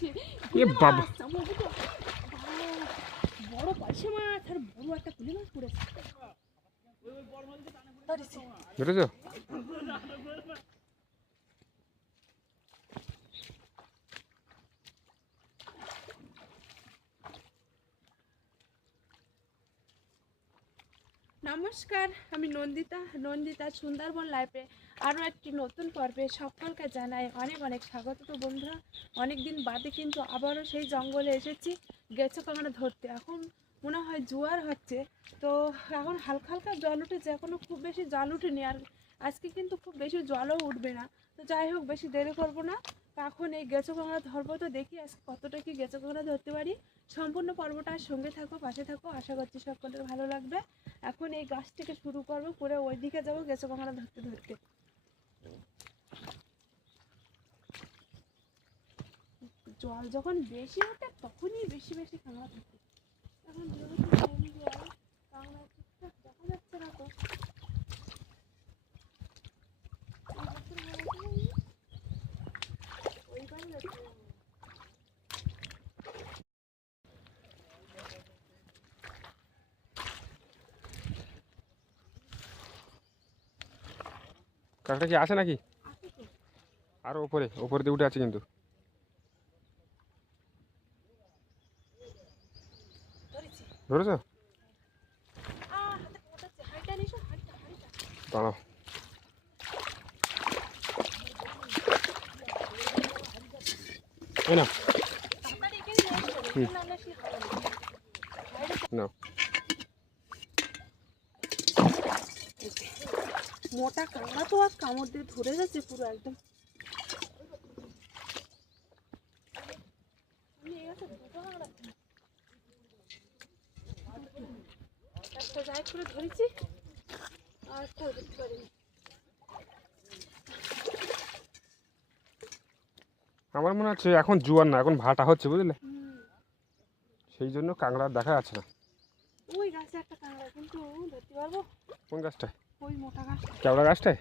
এ বাবা, বড় পাশে মাছ আর বড় একটা কুলি মাছ পড়েছে। ধরেছো? নমস্কার, আমি নন্দিতা সুন্দরবন লাইফে আরও একটি নতুন পর্বে সকলকে জানাই অনেক অনেক স্বাগত। তো বন্ধুরা, অনেক দিন বাদে কিন্তু আবারও সেই জঙ্গলে এসেছি গেছো কাঁকড়া ধরতে। এখন মনে হয় জোয়ার হচ্ছে, তো এখন হালকা হালকা জল উঠেছে, এখনও খুব বেশি জল উঠেনি, আর আজকে কিন্তু খুব বেশি জলও উঠবে না। তো যাই হোক, বেশি দেরি করবো না, এখন এই গেছো কাঁকড়া ধরবো। তো দেখি আজকে কতটা কি গেছো কাঁকড়া ধরতে পারি। সম্পূর্ণ পর্বটা সঙ্গে থাকো, পাশে থাকো, আশা করছি সকলের ভালো লাগবে। এখন এই গাছ থেকে শুরু করবো, করে ওইদিকে যাবো গেছো কাঁকড়া ধরতে ধরতে। জল যখন বেশি ওঠে তখনই বেশি বেশি কাঁকড়া থাকে। এখন যেহেতু কম জল, কাঁকড়া ঠিকঠাক দেখা যাচ্ছে না। তো ওইবার কাঁকড়া কি আছে নাকি? আছে তো। আর ওপরে ওপরে দিয়ে উঠে আছে কিন্তু। ধরেছি। ধরেছো? হাতে পড়াচ্ছে, হাইটা নিস, হাইটা হাইটা। দাঁড়াও। এই না, তাড়াতাড়ি এখানে নিয়ে আসবে, নাহলে সে হবে না। না মোটা কাঁকড়া তো আর কামড় দিয়ে ধরে যাচ্ছে পুরো একদম। একটা জায়গা করে ধরেছি, আর একটা ধরতে পারিনি। আমার মনে হচ্ছে এখন জোয়ার না, এখন ভাটা হচ্ছে বুঝলে, সেই জন্য কাঁকড়া দেখা যাচ্ছে না। ওই গাছে একটা কাঁকড়া, কিন্তু ধরতে পারবো? কোন গাছটায়? ওই মোটা গাছটা। কেওড়া গাছটায়?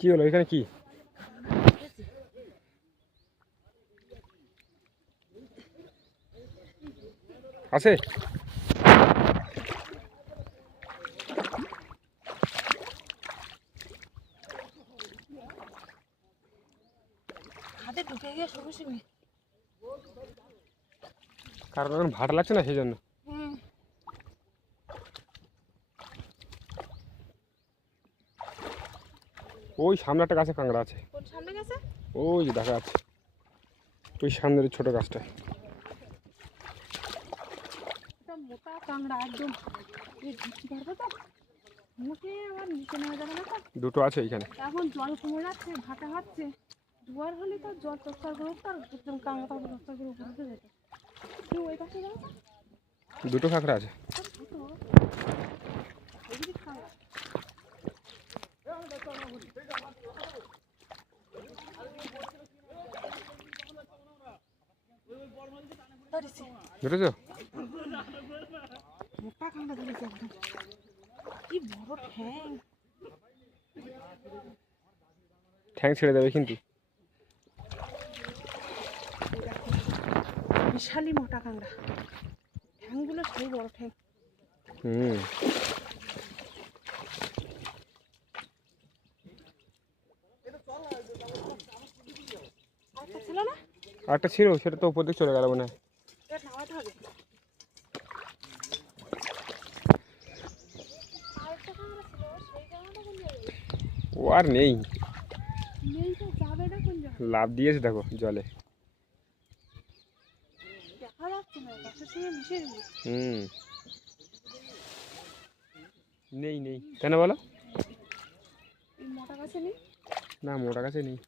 কি হলো এখানে? কি আছে? হাতে ঢুকে গিয়ে সঙ্গে সঙ্গে। কারণ এখন ভাটা লাগছে না, সেই জন্য। ওই সামনে একটা গাছে কাঁকড়া আছে। কোন সামনে গেছে? ওই যে দেখা যাচ্ছে, ওই সামনের ছোট গাছটা। এটা মোটা কাঁকড়া একদম। এই ধরতে পারবো তো? মুখে আমার নিচে নেওয়া যাবে না তো? দুটো আছে এইখানে। এখন জল কমে যাচ্ছে, ভাটা হচ্ছে। জোয়ার হলে তো জল তস্কার করে উঠতো, আর একদম কাঁকড়া তখন তস্কার করে উপরে উঠে যেত। তুই ওই পাশে যাও তো? দুটো কাঁকড়া আছে। ছোট ওইদিকে কাঁকড়া। ধরেছি। বুঝেছো? মোটা কাঁকড়া ধরেছি একদম। কি বড় ঠ্যাং! ঠ্যাং ছেড়ে দেবে কিন্তু। বিশালই মোটা কাঁকড়া, ঠ্যাংগুলো সেই বড় ঠ্যাং। হুম, আরেকটা ছিল না? আরেকটা ছিল, সেটা তো উপর দিকে চলে গেল মনে হয়। এটা নামাতে হবে। আরেকটা কাঁকড়া ছিল, সেই কাঁকড়াটা কোন জায়গায়? ও আর নেই, নেই তো, যাবে না কোন জায়গায়? লাফ দিয়েছে দেখো জলে। দেখা যাচ্ছে না, গাছের সঙ্গে মিশে গেছে। হুম, নেই নেই কেন বলো? এই মোটা গাছে নেই। না, মোটা গাছে নেই।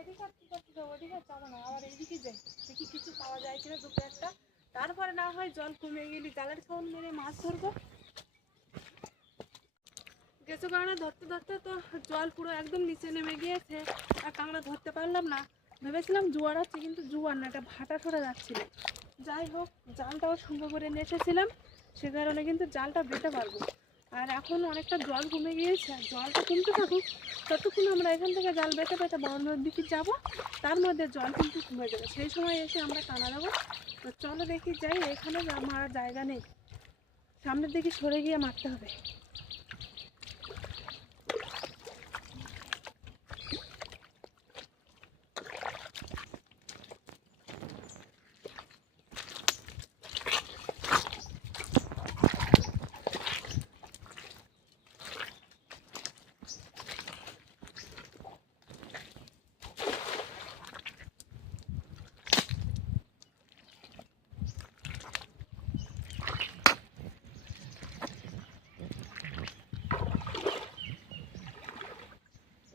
ওইদিকে আর কি করতে যাবো, ওইদিকে আর যাবো না, আবার এইদিকে যাই, দেখি কিছু পাওয়া যায় কিনা দুটো একটা। তারপরে না হয় জল কমে গেলে জালের ছাউন মেরে মাছ ধরবো। কিছু কারণে ধরতে ধরতে তো জল পুরো একদম নিচে নেমে গিয়েছে, আর কাঁকড়া ধরতে পারলাম না। ভেবেছিলাম জোয়ার আছে, কিন্তু জোয়ার না, এটা ভাটা সরে যাচ্ছিল। যাই হোক, জালটাও সঙ্গে করে নিয়ে এসেছিলাম, সে কারণে কিন্তু জালটা বেঁধে পারবো। আর এখন অনেকটা জল কমে গিয়েছে, আর জলটা কমতে থাকুক, ততক্ষণ আমরা এখান থেকে জাল বেঁধে বেঁধে বড় নদীর দিকে যাবো। তার মধ্যে জল কিন্তু কমে যাবে, সেই সময় এসে আমরা টানা দেবো। তো চলো দেখি যাই, এখানে মারার জায়গা নেই, সামনের দিকে সরে গিয়ে মারতে হবে।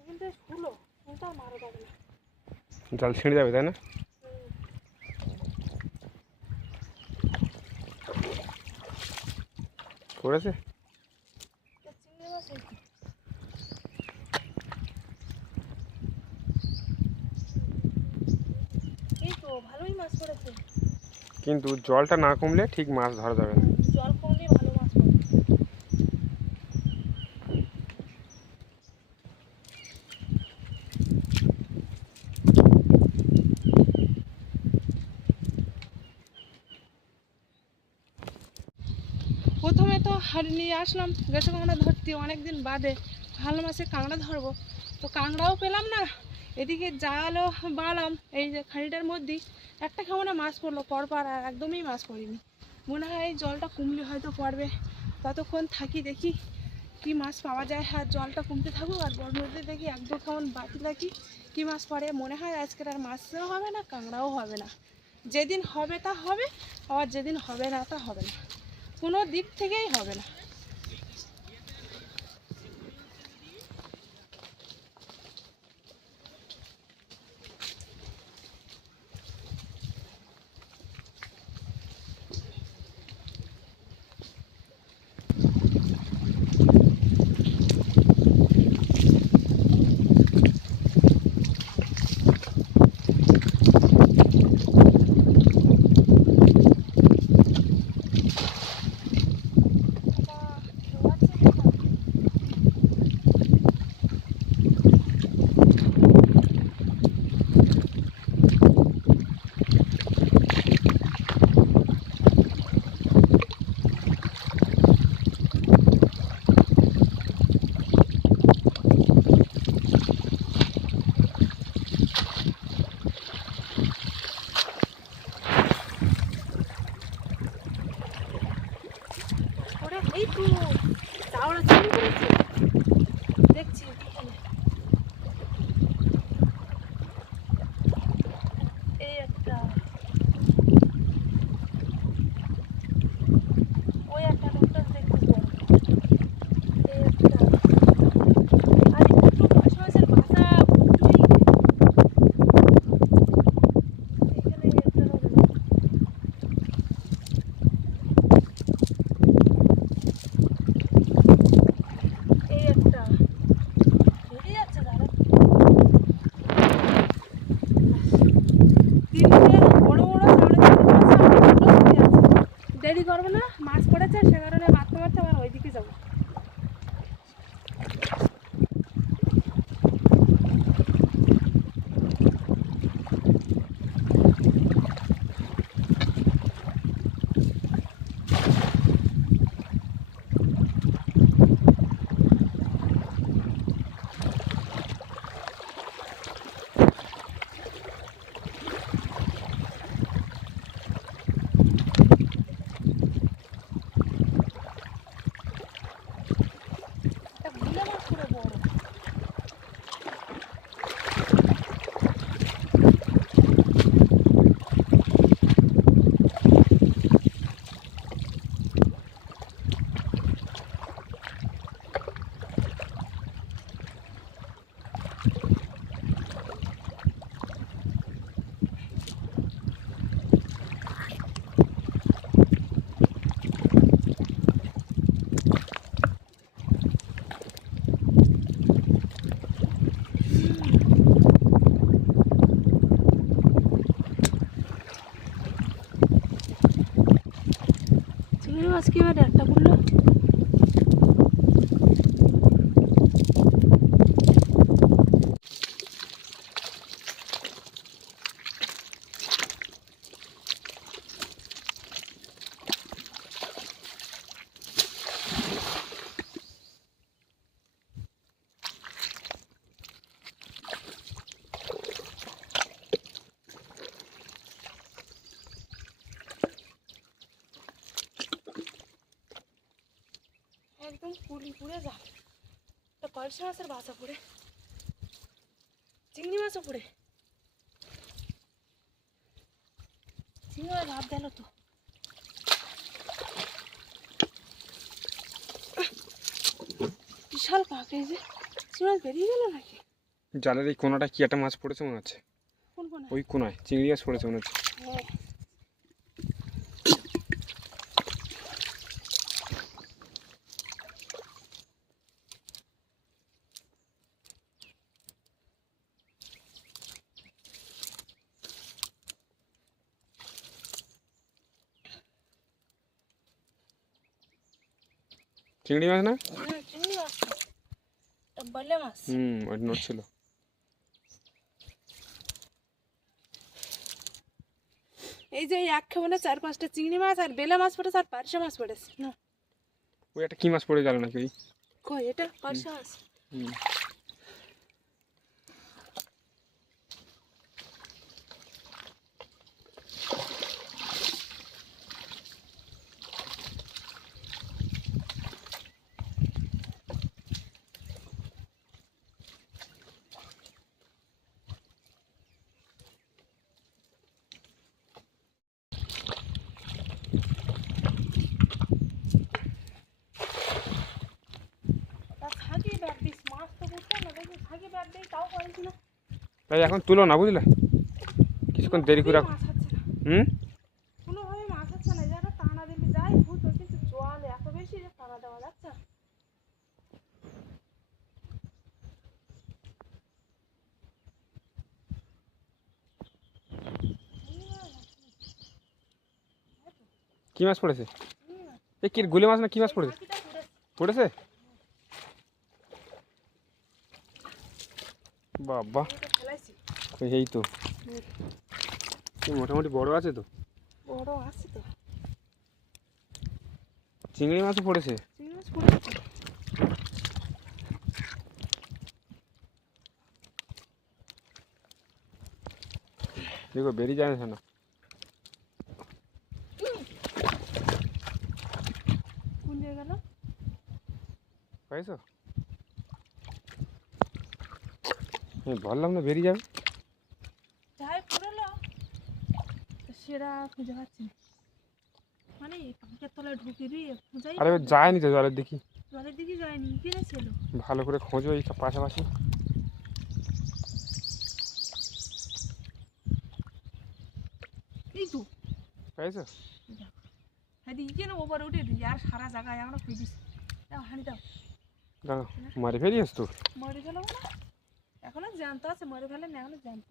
কিন্তু ফুলো ফুলটা মারা যাবে না, জাল ছিঁড়ে যাবে, তাই না? পড়েছে? চিংড়ি মাছ এই তো। এই তো ভালোই মাছ পড়েছে, কিন্তু জলটা না কমলে ঠিক মাছ ধরা যাবে না। জল কমলে ভালো মাছ পড়ে। প্রথমে তো হাড়ি নিয়ে আসলাম গেছে কাঁকড়া ধরতে, অনেকদিন বাদে ভালো মাছের কাঁকড়া ধরবো, তো কাঁকড়াও পেলাম না। এদিকে জালও বালাম, এই যে খাঁড়িটার মধ্যেই একটা কেমন মাছ পড়লো পরপর, আর একদমই মাছ পড়েনি। মনে হয় এই জলটা কমলে হয়তো পড়বে, ততক্ষণ থাকি দেখি কি মাছ পাওয়া যায়। আর জলটা কমতে থাকুক, আর বড় নদীতে দেখি এক দু কেমন বাতি থাকি কি মাছ পড়ে। মনে হয় আজকের আর মাছও হবে না, কাঁকড়াও হবে না। যেদিন হবে তা হবে, আবার যেদিন হবে না তা হবে না, কোনো দিক থেকেই হবে না। ওরে এই তো চাওড়া চিংড়ি পড়েছে, দেখছি এখানে। এই একটা, ওই একটা লোকটা দেখতে বড়, এই একটা, আর একটু মাছ মাছের বাসা ভর্তি। এখানে একটা হবে না, এই একটা বেরিয়ে যাচ্ছে দাঁড়া। তিনটে বড় বড় চাওড়া চিংড়ি মাছ আর দুটো শুকিয়ে আছে। দেরি করবো না, মাছ পড়েছে সে কারণে মারতে মারতে আবার ওইদিকে যাবো। চিংড়ি মাছ কি এবার একটা পড়লো? একদম পুলি পুড়ে যা, একটা কলসি মাছের বাসা পুড়ে, চিংড়ি মাছও পুড়ে, চিংড়ি মাছ ভাব গেল তো। বিশাল পাক, এই যে চিংড়ি মাছ বেরিয়ে গেল নাকি? জালের এই কোনাটা কি একটা মাছ পড়েছে মনে হচ্ছে, কোন কোন? ওই কোনায় চিংড়ি মাছ পড়েছে মনে হচ্ছে। হ্যাঁ, চিংড়ি মাছ না? চিংড়ি মাছ তো, এটা বলে মাছ। ওই নোট ছিল। এই যে এক খেবনে 4-5টা চিংড়ি মাছ আর বেলে মাছ পড়েছে আর পার্শে মাছ পড়েছে না। ওই একটা কি মাছ পড়ে গেল নাকি ওই? কই এটা পার্শে মাছ? হুম। তা থাকি ব্যাগ দিস, মাছ তো বুঝতাম না, দেখি থাকি ব্যাগ দিই তাও পারিস না। তাই এখন তুলো না বুঝলে, কিছুক্ষণ দেরি করে রাখো। মাছ হচ্ছে না, কোনোভাবে মাছ হচ্ছে না। যারা টানা দিলে যাই ভূত, কিন্তু জল এত বেশি যে টানা দেওয়া যাচ্ছে না। কি মাছ পড়েছে? এই কি গুলি মাছ না কি মাছ পড়েছে? থাকিটা ঘুরেছে। পড়েছে বাবা, এটা ফেলাইছি। এই তো মোটামুটি বড় আছে তো, বড় আছে তো, চিংড়ি মাছও পড়েছে। চিংড়ি মাছ পড়েছে। দেখো বেরিয়ে যায় না। কোন জায়গা গেল? পাইছো? আমি বললাম না বেরিয়ে যাবে। যাই পুরোলো সেরা খুঁজে পাচ্ছি না, মানে পাঁকের তলায় ঢুকে দিয়ে খুঁজাই। আরে যায়নি তো জলের দিকে, জলের দিকে যায়নি, কিনে ছিল। ভালো করে খোঁজো এই পাশাপাশি। এই তো পাইছো? হ্যাঁ দিই কেন ওপরে উঠে দিই, আর সারা জায়গায় আমরা খুঁজিস। দাও হাঁড়ি দাও। দেখো মারি ফেলিস তো। মরে গেল না, এখনো জ্যান্ত আছে, মরে ফেলে না, এখনো জ্যান্ত।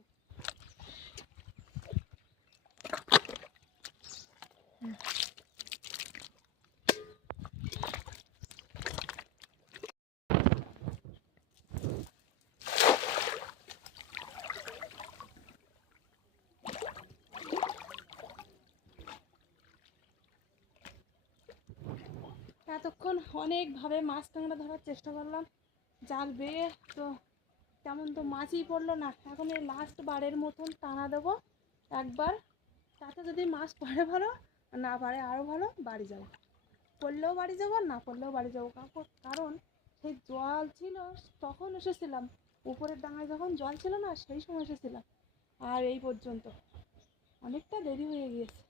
এতক্ষণ অনেকভাবে মাছ টাংরা ধরার চেষ্টা করলাম, জাল বেয়ে তো তেমন তো মাছই পড়লো না। এখন এই লাস্ট বারের মতন টানা দেবো একবার, তাতে যদি মাছ পড়ে ভালো, না পারে আরও ভালো, বাড়ি যাবো। পড়লেও বাড়ি যাবো, না পড়লেও বাড়ি যাবো। কারণ সেই জল ছিল তখন এসেছিলাম, উপরের ডাঙায় যখন জল ছিল না সেই সময় এসেছিলাম, আর এই পর্যন্ত অনেকটা দেরি হয়ে গিয়েছে।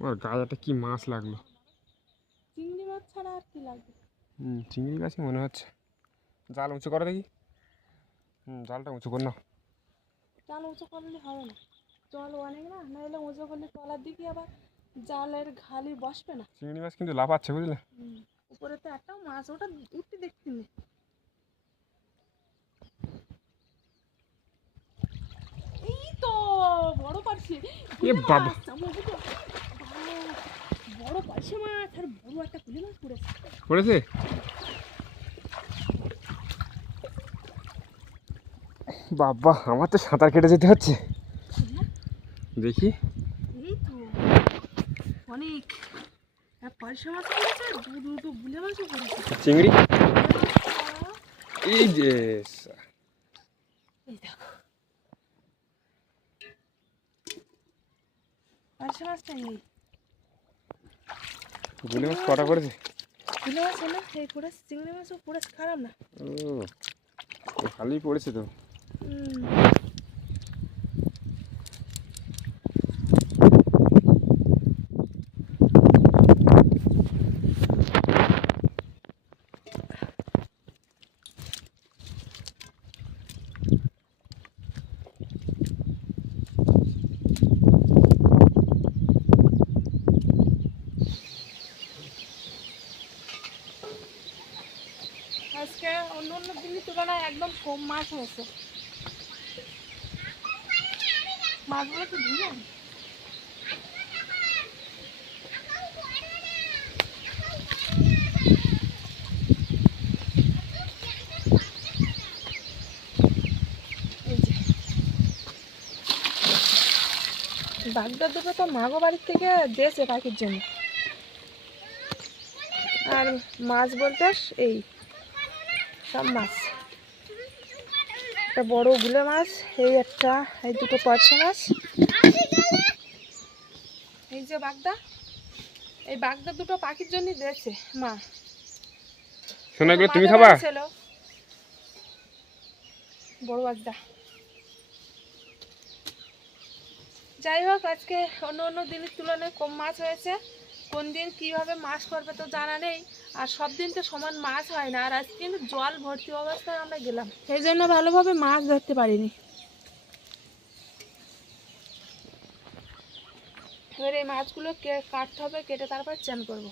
ওর গায়ে একটা কি মাছ লাগলো, চিংড়ি মাছ ছাড়া আর কি লাগবে? চিংড়ি মাছই মনে হচ্ছে। জাল উঁচু করে দেখি। জালটা উঁচু কর না। জাল উঁচু করলে হবে না, জল অনেক না, নাহলে উঁচু করলে তলার দিকে আবার জালের ঘালি বসবে না। চিংড়ি মাছ কিন্তু লাফাচ্ছে বুঝলে। উপরে তো একটাও মাছ ওটা উঠতে দেখতে নেই। এই তো বড় পারছি, এ বাবা বড় পার্শে মাছ আর বড় একটা পুলি মাছ পড়েছে। পড়েছে? বাবা আমার তো সাঁতার কেটে যেতে হচ্ছে। দেখি এই তো অনেক পার্শে মাছ পড়েছে, দুটো বুলে মাছও পড়েছে। চিংড়ি এই যে এই দেখো পার্শে মাছটা এই গুলি মাছ কটা পড়েছে? বুলে মাছ না এই পড়েছে, চিংড়ি মাছও পড়েছে, খারাপ না। ও ভালোই পড়েছে তো। আজকে অন্য অন্য দিনের তুলনায় একদম কম মাছ হয়েছে। মাছগুলো তো ধুয়ে আনি। এই যে বাগদা দুটো তো মাগো বাড়ির থেকে দিয়েছে পাখির জন্য। আর মাছ বলতে এই সব মাছ, একটা বড় গুলে মাছ, এই দুটো পার্শে মাছ, এই যে বাগদা, এই বাগদা দুটো পাখির জন্য দিয়েছে মা। শোনা এগুলো তুমি খাবা? ছিল বড় বাগদা। যাই হোক আজকে অন্য অন্য দিনের তুলনায় কম মাছ হয়েছে। কোন দিন কিভাবে মাছ করবে তো জানা নেই, আর সব দিন তো সমান মাছ হয় না। আর আজকে কিন্তু জল ভর্তি অবস্থায় আমরা গেলাম, সেই জন্য ভালোভাবে মাছ ধরতে পারিনি। এবার এই মাছগুলো কাটতে হবে, কেটে তারপর চান করবো।